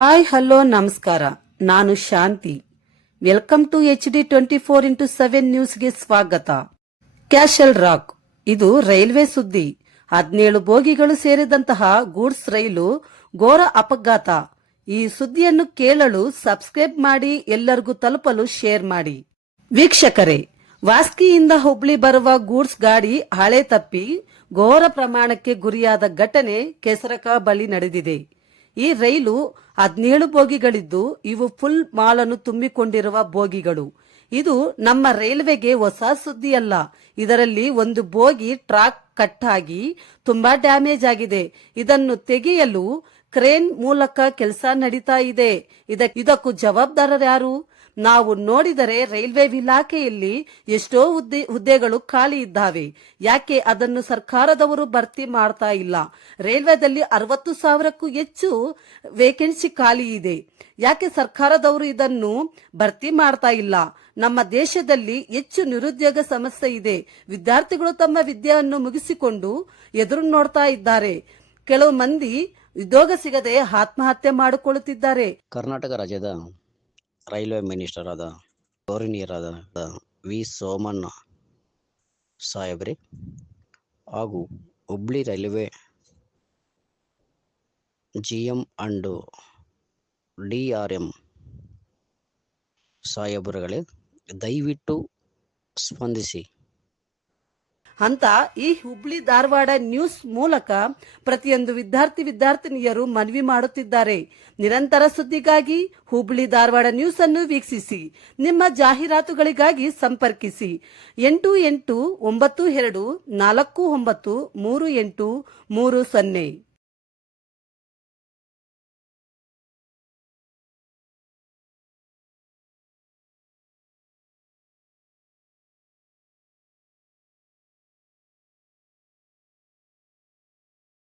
Hi, hello, ನಮಸ್ಕಾರ. ನಾನು Shanti. Welcome to H D twenty four into seven ನ್ಯೂಸ್ಗೆ ಸ್ವಾಗತ. Casual rock. ಇದು ರೈಲ್ವೆ ಸುದ್ದಿ. ಹದಿನೇಳು ಬೋಗಿಗಳು ಸೇರಿದಂತಹ ಗೂಡ್ಸ್ ರೈಲು ಘೋರ ಅಪಘಾತ. ಈ ಸುದ್ದಿಯನ್ನು ಕೇಳಲು ಸಬ್ಸ್ಕ್ರೈಬ್ ಮಾಡಿ, ಎಲ್ಲರಿಗೂ ತಲುಪಲು ಶೇರ್ ಮಾಡಿ. ವೀಕ್ಷಕರೇ, ವಾಸ್ಕಿಯಿಂದ ಹುಬ್ಳಿ ಬರುವ ಗೂಡ್ಸ್ ಗಾಡಿ ಹಳೆ ತಪ್ಪಿ ಘೋರ ಪ್ರಮಾಣಕ್ಕೆ ಗುರಿಯಾದ ಘಟನೆ ಕೆಸರಕ ಬಳಿ ನಡೆದಿದೆ. ಈ ರೈಲು ಹದಿನೇಳು ಬೋಗಿಗಳಿದ್ದು ಇವು ಫುಲ್ ಮಾಲನ್ನು ತುಂಬಿಕೊಂಡಿರುವ ಬೋಗಿಗಳು. ಇದು ನಮ್ಮ ರೈಲ್ವೆಗೆ ಹೊಸ ಸುದ್ದಿಯಲ್ಲ. ಇದರಲ್ಲಿ ಒಂದು ಬೋಗಿ ಟ್ರಾಕ್ ಕಟ್ ಆಗಿ ತುಂಬಾ ಡ್ಯಾಮೇಜ್ ಆಗಿದೆ. ಇದನ್ನು ತೆಗೆಯಲು ಕ್ರೇನ್ ಮೂಲಕ ಕೆಲಸ ನಡೀತಾ ಇದೆ. ಇದ- ಇದಕ್ಕೂ ಜವಾಬ್ದಾರರು ನಾವು ನೋಡಿದರೆ ರೈಲ್ವೆ ಇಲಾಖೆಯಲ್ಲಿ ಎಷ್ಟೋ ಹುದ್ದೆ ಹುದ್ದೆಗಳು ಖಾಲಿ ಇದ್ದಾವೆ. ಯಾಕೆ ಅದನ್ನು ಸರ್ಕಾರದವರು ಭರ್ತಿ ಮಾಡ್ತಾ ಇಲ್ಲ? ರೈಲ್ವೆದಲ್ಲಿ ಅರವತ್ತು ಸಾವಿರಕ್ಕೂ ಹೆಚ್ಚು ವೇಕೆನ್ಸಿ ಖಾಲಿ ಇದೆ. ಯಾಕೆ ಸರ್ಕಾರದವರು ಇದನ್ನು ಭರ್ತಿ ಮಾಡ್ತಾ ಇಲ್ಲ? ನಮ್ಮ ದೇಶದಲ್ಲಿ ಹೆಚ್ಚು ನಿರುದ್ಯೋಗ ಸಮಸ್ಯೆ ಇದೆ. ವಿದ್ಯಾರ್ಥಿಗಳು ತಮ್ಮ ವಿದ್ಯೆಯನ್ನು ಮುಗಿಸಿಕೊಂಡು ಎದುರು ನೋಡ್ತಾ ಇದ್ದಾರೆ. ಕೆಲವು ಮಂದಿ ಉದ್ಯೋಗ ಸಿಗದೆ ಆತ್ಮಹತ್ಯೆ ಮಾಡಿಕೊಳ್ಳುತ್ತಿದ್ದಾರೆ. ಕರ್ನಾಟಕ ರಾಜ್ಯದ ರೈಲ್ವೆ ಮಿನಿಸ್ಟರ್ ಆದ ಗೌರವನೀಯರಾದ ವಿ. ಸೋಮಣ್ಣ ಸಾಹೇಬ್ರಿ ಹಾಗೂ Hubli railway G M and D R M ಸಾಹೇಬರುಗಳೇ ದಯವಿಟ್ಟು ಸ್ಪಂದಿಸಿ. ಅಂತ ಈ ಹುಬ್ಳಿ ಧಾರವಾಡ ನ್ಯೂಸ್ ಮೂಲಕ ಪ್ರತಿಯೊಂದು ವಿದ್ಯಾರ್ಥಿ ವಿದ್ಯಾರ್ಥಿನಿಯರು ಮನವಿ ಮಾಡುತ್ತಿದ್ದಾರೆ. ನಿರಂತರ ಸುದ್ದಿಗಾಗಿ ಹುಬ್ಳಿ ಧಾರವಾಡ ನ್ಯೂಸ್ ಅನ್ನು ವೀಕ್ಷಿಸಿ. ನಿಮ್ಮ ಜಾಹೀರಾತುಗಳಿಗಾಗಿ ಸಂಪರ್ಕಿಸಿ. ಎಂಟು ಎಂಟು ಒಂಬತ್ತು ಎರಡು ನಾಲ್ಕು ಒಂಬತ್ತು ಮೂರು ಎಂಟು ಮೂರು ಸೊನ್ನೆ.